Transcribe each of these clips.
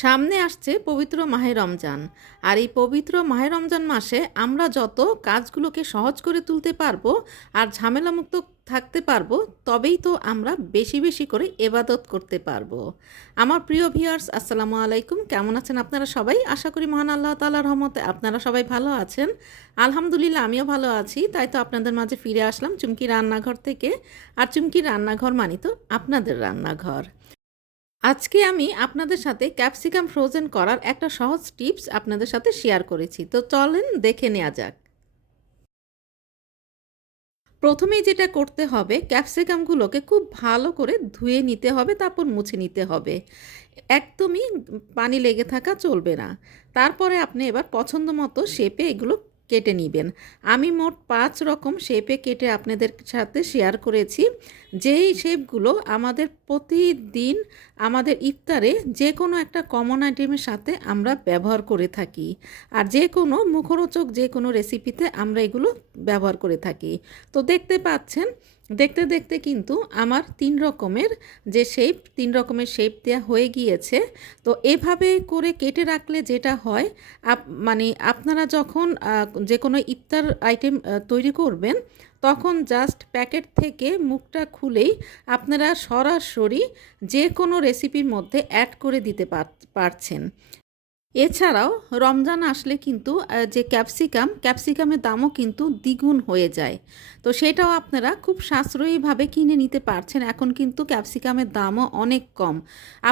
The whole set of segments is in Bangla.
সামনে আসছে পবিত্র মাহে রমজান। আর এই পবিত্র মাহে রমজান মাসে আমরা যত কাজগুলোকে সহজ করে তুলতে পারব আর ঝামেলামুক্ত থাকতে পারব, তবেই তো আমরা বেশি বেশি করে এবাদত করতে পারব। আমার প্রিয় ভিউয়ার্স আসসালামু আলাইকুম। কেমন আছেন আপনারা সবাই? আশা করি মহান আল্লাহ তালার রহমতে আপনারা সবাই ভালো আছেন। আলহামদুলিল্লাহ, আমিও ভালো আছি। তাই তো আপনাদের মাঝে ফিরে আসলাম চুমকি রান্নাঘর থেকে। আর চুমকি রান্নাঘর মানি তো আপনাদের রান্নাঘর। আজকে আমি আপনাদের সাথে ক্যাপসিকাম ফ্রোজেন করার একটা সহজ টিপস আপনাদের সাথে শেয়ার করেছি। তো চলেন দেখে নেওয়া যাক। প্রথমেই যেটা করতে হবে, ক্যাপসিকামগুলোকে খুব ভালো করে ধুয়ে নিতে হবে, তারপর মুছে নিতে হবে। একদমই পানি লেগে থাকা চলবে না। তারপরে আপনি এবার পছন্দ মতো শেপে এগুলো কেটে নেবেন। আমি মোট পাঁচ রকম শেপে কেটে আপনাদের সাথে শেয়ার করেছি। যেই শেপগুলো আমাদের প্রতিদিন আমাদের ইফতারে যে কোনো একটা কমন আইটেমের সাথে আমরা ব্যবহার করে থাকি। আর যে কোনো মুখরোচক যে কোনো রেসিপিতে আমরা এগুলো ব্যবহার করে থাকি। তো দেখতে পাচ্ছেন দেখতে দেখতে কিন্তু আমার তিন রকমের যে শেপ তিন রকমের শেপ দেওয়া হয়ে গিয়েছে। তো এভাবে করে কেটে রাখলে যেটা হয়, আপ মানে আপনারা যখন যে কোনো ইফতার আইটেম তৈরি করবেন, তখন জাস্ট প্যাকেট থেকে মুখটা খুলেই আপনারা সরাসরি যে কোনো রেসিপির মধ্যে অ্যাড করে দিতে পারছেন। এছাড়াও রমজান আসলে কিন্তু যে ক্যাপসিকাম, ক্যাপসিকামের দামও কিন্তু দ্বিগুণ হয়ে যায়। তো সেটাও আপনারা খুব সাশ্রয়ীভাবে কিনে নিতে পারছেন। এখন কিন্তু ক্যাপসিকামের দামও অনেক কম।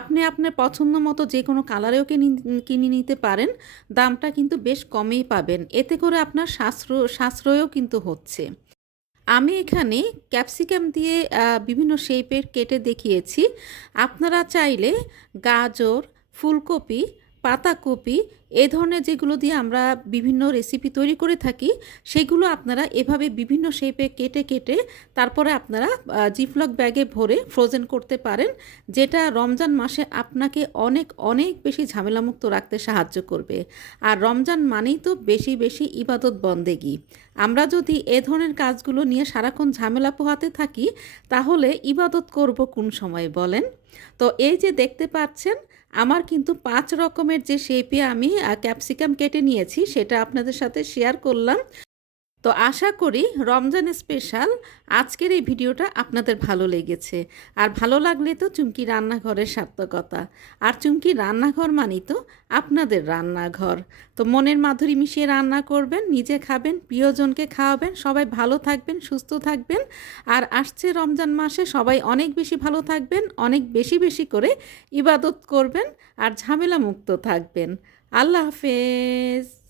আপনি আপনার পছন্দ মতো যে কোনো কালারেও কিনে নিতে পারেন। দামটা কিন্তু বেশ কমেই পাবেন। এতে করে আপনার সাশ্রয় সাশ্রয়ও কিন্তু হচ্ছে। আমি এখানে ক্যাপসিকাম দিয়ে বিভিন্ন শেপের কেটে দেখিয়েছি। আপনারা চাইলে গাজর, ফুলকপি পাতাকপি, এ ধরনের যেগুলো দিয়ে আমরা বিভিন্ন রেসিপি তৈরি করে থাকি, সেগুলো আপনারা এভাবে বিভিন্ন শেপে কেটে কেটে তারপরে আপনারা জিফলক ব্যাগে ভরে ফ্রোজেন করতে পারেন, যেটা রমজান মাসে আপনাকে অনেক অনেক বেশি ঝামেলামুক্ত রাখতে সাহায্য করবে। আর রমজান মানেই তো বেশি বেশি ইবাদত বন্দেগি। আমরা যদি এ ধরনের কাজগুলো নিয়ে সারাক্ষণ ঝামেলা পোহাতে থাকি, তাহলে ইবাদত করব কোন সময় বলেন? তো এই যে দেখতে পাচ্ছেন আমার কিন্তু পাঁচ রকমের যে শেপে আমি ক্যাপসিকাম কেটে নিয়েছি, সেটা আপনাদের সাথে শেয়ার করলাম। তো আশা করি রমজান স্পেশাল আজকের এই ভিডিওটা আপনাদের ভালো লেগেছে। আর ভালো লাগলে তো চুমকি রান্নাঘরের সার্থকতা। আর চুমকি রান্নাঘর মানি তো আপনাদের রান্নাঘর। তো মনের মাধুরী মিশিয়ে রান্না করবেন, নিজে খাবেন, প্রিয়জনকে খাওয়াবেন, সবাই ভালো থাকবেন, সুস্থ থাকবেন। আর আসছে রমজান মাসে সবাই অনেক বেশি ভালো থাকবেন, অনেক বেশি বেশি করে ইবাদত করবেন, আর ঝামেলা মুক্ত থাকবেন। আল্লাহ হাফেজ।